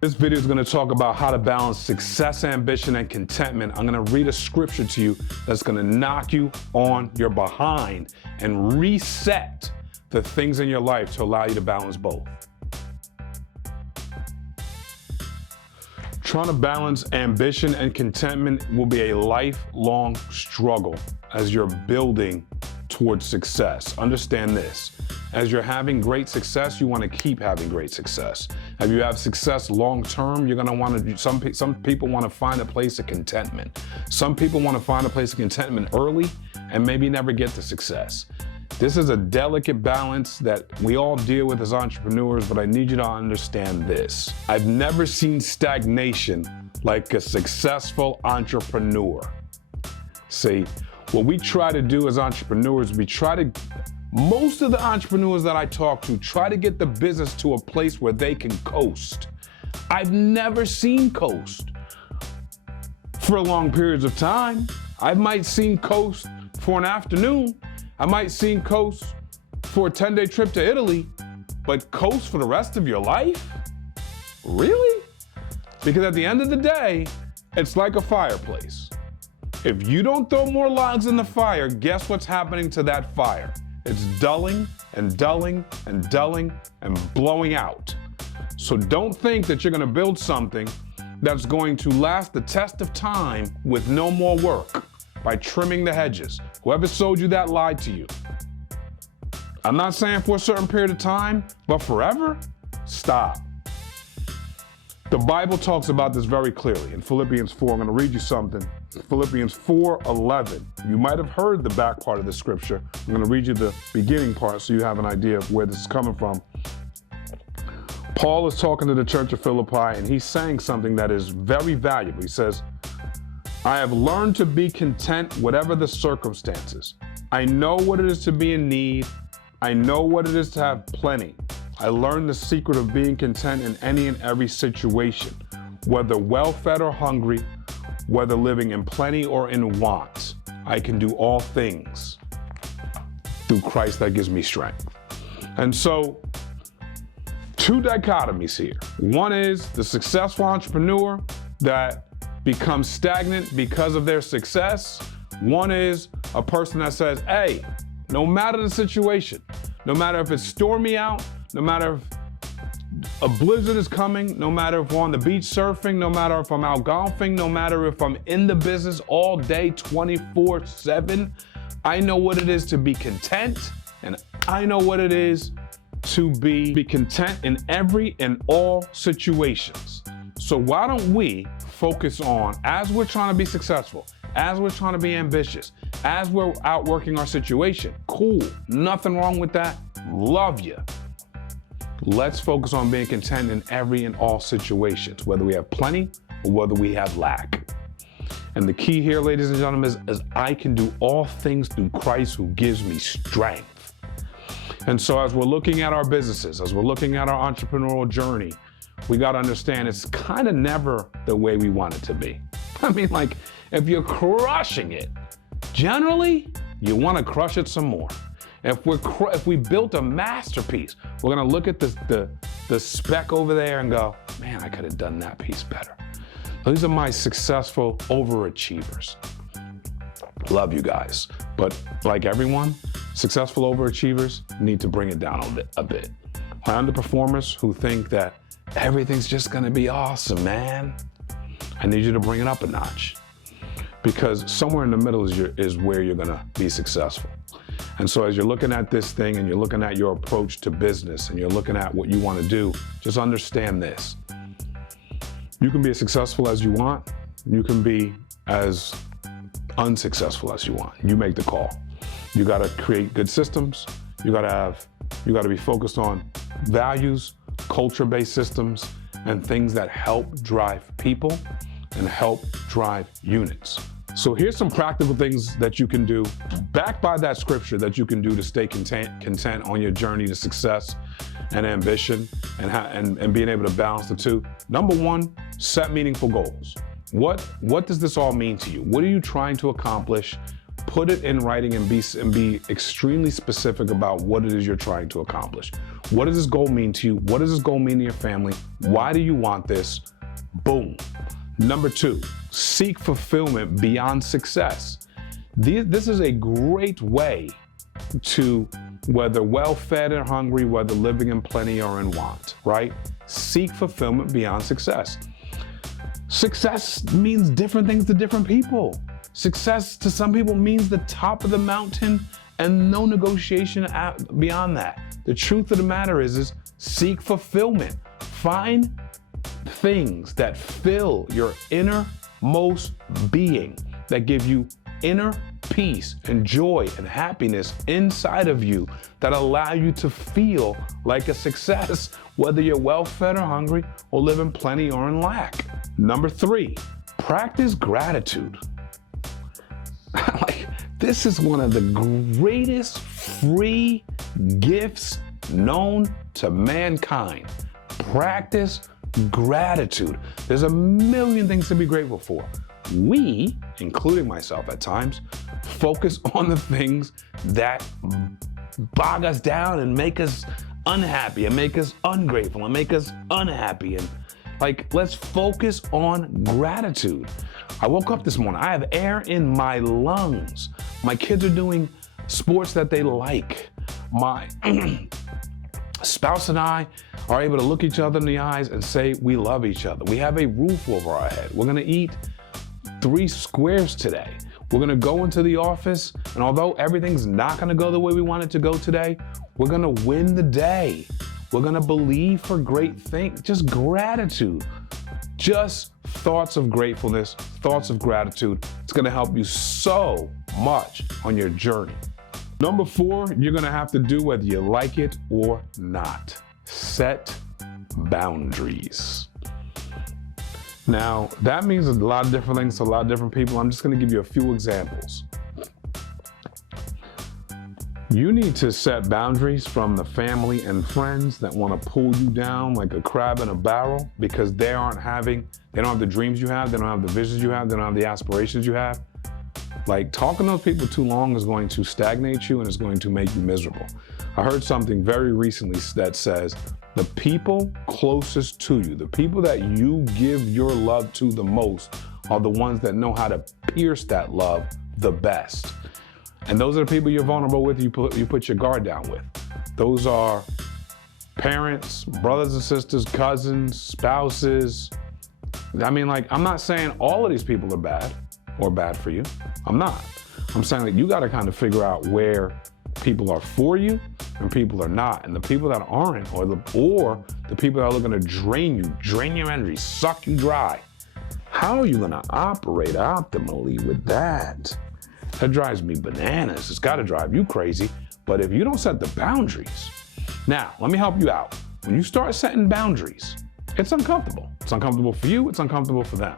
This video is going to talk about how to balance success, ambition, and contentment. I'm going to read a scripture to you that's going to knock you on your behind and reset the things in your life to allow you to balance both. Trying to balance ambition and contentment will be a lifelong struggle as you're building towards success. Understand this. As you're having great success, you want to keep having great success. If you have success long term, you're going to want to, some people want to find a place of contentment. Some people want to find a place of contentment early and maybe never get to success. This is a delicate balance that we all deal with as entrepreneurs, but I need you to understand this. I've never seen stagnation like a successful entrepreneur. See, what we try to do as entrepreneurs, most of the entrepreneurs that I talk to try to get the business to a place where they can coast. I've never seen coast for long periods of time. I might seen coast for an afternoon. I might seen coast for a 10-day trip to Italy, but coast for the rest of your life? Really? Because at the end of the day, it's like a fireplace. If you don't throw more logs in the fire, guess what's happening to that fire? It's dulling and dulling and dulling and blowing out. So don't think that you're going to build something that's going to last the test of time with no more work by trimming the hedges. Whoever sold you that lied to you. I'm not saying for a certain period of time, but forever? Stop. The Bible talks about this very clearly in Philippians 4. I'm going to read you something. Philippians 4:11. You might have heard the back part of the scripture. I'm going to read you the beginning part so you have an idea of where this is coming from. Paul is talking to the church of Philippi, and he's saying something that is very valuable. He says, I have learned to be content whatever the circumstances. I know what it is to be in need. I know what it is to have plenty. I learned the secret of being content in any and every situation, whether well-fed or hungry, whether living in plenty or in want. I can do all things through Christ that gives me strength. And so, two dichotomies here. One is the successful entrepreneur that becomes stagnant because of their success. One is a person that says, hey, no matter the situation, no matter if it's stormy out, no matter if a blizzard is coming, no matter if we're on the beach surfing, no matter if I'm out golfing, no matter if I'm in the business all day 24/7, I know what it is to be content, and I know what it is to be content in every and all situations. So why don't we focus on, as we're trying to be successful, as we're trying to be ambitious, as we're outworking our situation, cool, nothing wrong with that, love you. Let's focus on being content in every and all situations, whether we have plenty or whether we have lack. And the key here, ladies and gentlemen, is I can do all things through Christ who gives me strength. And so as we're looking at our businesses, as we're looking at our entrepreneurial journey, we got to understand it's kind of never the way we want it to be. I mean, like, if you're crushing it, generally, you want to crush it some more. If we built a masterpiece, we're going to look at the speck over there and go, man, I could have done that piece better. These are my successful overachievers. Love you guys. But like everyone, successful overachievers need to bring it down a bit. My underperformers who think that everything's just going to be awesome, man, I need you to bring it up a notch. Because somewhere in the middle is where you're going to be successful. And so as you're looking at this thing and you're looking at your approach to business and you're looking at what you want to do, just understand this. You can be as successful as you want. You can be as unsuccessful as you want. You make the call. You got to create good systems. You got to be focused on values, culture-based systems, and things that help drive people and help drive units. So here's some practical things that you can do, backed by that scripture, that you can do to stay content on your journey to success and ambition and being able to balance the two. Number one, set meaningful goals. What does this all mean to you? What are you trying to accomplish? put it in writing and be extremely specific about what it is you're trying to accomplish. What does this goal mean to you? What does this goal mean to your family? Why do you want this? Boom. Number 2, seek fulfillment beyond success. This is a great way to, whether well-fed or hungry, whether living in plenty or in want, right? Seek fulfillment beyond success. Success means different things to different people. Success to some people means the top of the mountain and no negotiation beyond that. The truth of the matter is seek fulfillment. Find things that fill your innermost being, that give you inner peace and joy and happiness inside of you, that allow you to feel like a success, whether you're well-fed or hungry or live in plenty or in lack. Number 3, practice gratitude. Like, this is one of the greatest free gifts known to mankind. Practice gratitude. There's a million things to be grateful for. We, including myself at times, focus on the things that bog us down and make us unhappy and make us ungrateful and make us unhappy. And let's focus on gratitude. I woke up this morning, I have air in my lungs. My kids are doing sports that they like. My spouse and I are able to look each other in the eyes and say we love each other. We have a roof over our head. We're gonna eat 3 squares today. We're gonna go into the office, and although everything's not gonna go the way we want it to go today, we're gonna win the day. We're gonna believe for great things. Just gratitude. Just thoughts of gratefulness, thoughts of gratitude. It's gonna help you so much on your journey. Number 4, you're gonna have to do whether you like it or not. Set boundaries. Now, that means a lot of different things to a lot of different people. I'm just gonna give you a few examples. You need to set boundaries from the family and friends that wanna pull you down like a crab in a barrel because they don't have the dreams you have, they don't have the visions you have, they don't have the aspirations you have. Like, talking to those people too long is going to stagnate you and it's going to make you miserable. I heard something very recently that says, the people closest to you, the people that you give your love to the most, are the ones that know how to pierce that love the best. And those are the people you're vulnerable with, you put your guard down with. Those are parents, brothers and sisters, cousins, spouses. I mean, I'm not saying all of these people are bad or bad for you. I'm not. I'm saying that you got to kind of figure out where people are for you and people are not. And the people that aren't, or the people that are looking to drain your energy, suck you dry. How are you going to operate optimally with that? That drives me bananas. It's got to drive you crazy. But if you don't set the boundaries, now let me help you out. When you start setting boundaries, it's uncomfortable. It's uncomfortable for you. It's uncomfortable for them.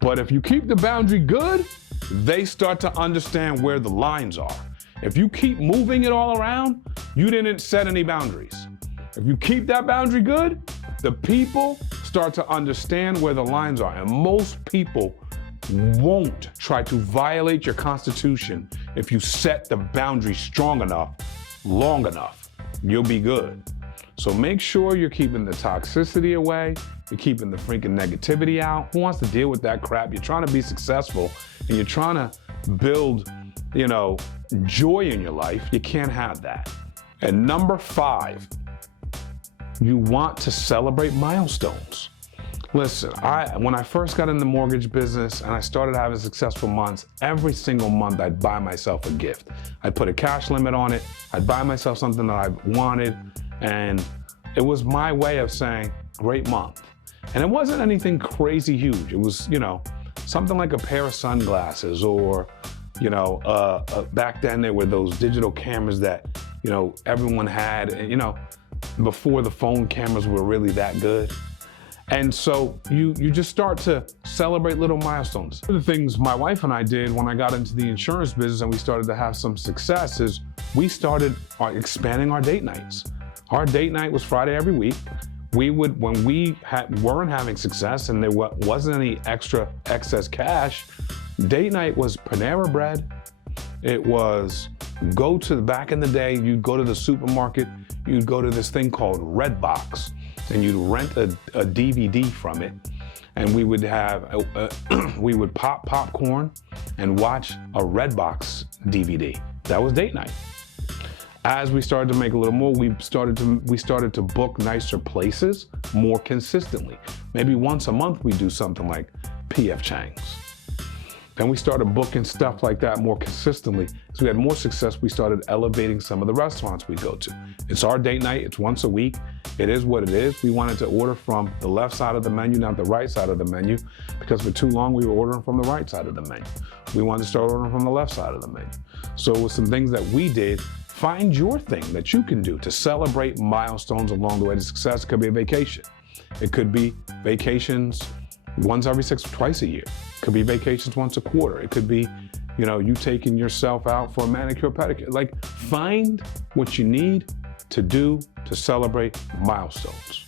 But if you keep the boundary good, they start to understand where the lines are. If you keep moving it all around, you didn't set any boundaries. If you keep that boundary good, the people start to understand where the lines are. And most people won't try to violate your constitution if you set the boundary strong enough, long enough. You'll be good. So make sure you're keeping the toxicity away, you're keeping the freaking negativity out. Who wants to deal with that crap? You're trying to be successful and you're trying to build, joy in your life. You can't have that. And number 5, you want to celebrate milestones. Listen, when I first got in the mortgage business and I started having successful months, every single month I'd buy myself a gift. I'd put a cash limit on it. I'd buy myself something that I wanted. And it was my way of saying, great month. And it wasn't anything crazy huge. It was, something like a pair of sunglasses or, back then there were those digital cameras that, everyone had, and, before the phone cameras were really that good. And so you just start to celebrate little milestones. One of the things my wife and I did when I got into the insurance business and we started to have some success is we started expanding our date nights. Our date night was Friday every week. When we weren't having success and there wasn't any excess cash, Date night was Panera Bread. It was back in the day, you'd go to the supermarket, you'd go to this thing called Redbox, and you'd rent a DVD from it. And we would we would pop popcorn and watch a Redbox DVD. That was date night. As we started to make a little more, we started to book nicer places more consistently. Maybe once a month we do something like P.F. Chang's. Then we started booking stuff like that more consistently. As we had more success, we started elevating some of the restaurants we go to. It's our date night, it's once a week. It is what it is. We wanted to order from the left side of the menu, not the right side of the menu, because for too long we were ordering from the right side of the menu. We wanted to start ordering from the left side of the menu. So with some things that we did, find your thing that you can do to celebrate milestones along the way to success. It could be a vacation. It could be vacations twice a year. It could be vacations once a quarter. It could be, you taking yourself out for a manicure, pedicure. Like, find what you need to do to celebrate milestones.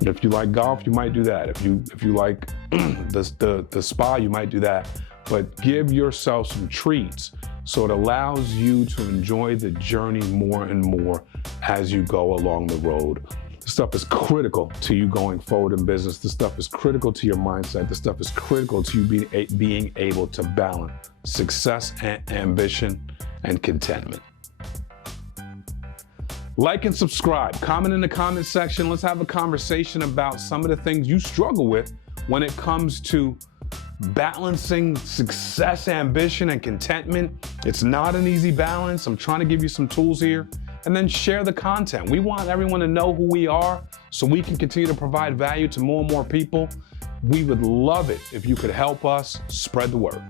If you like golf, you might do that. If you like the spa, you might do that. But give yourself some treats so it allows you to enjoy the journey more and more as you go along the road. This stuff is critical to you going forward in business. This stuff is critical to your mindset. This stuff is critical to you being able to balance success and ambition and contentment. Like and subscribe. Comment in the comment section. Let's have a conversation about some of the things you struggle with when it comes to balancing success, ambition, and contentment. It's not an easy balance. I'm trying to give you some tools here. And then share the content. We want everyone to know who we are so we can continue to provide value to more and more people. We would love it if you could help us spread the word.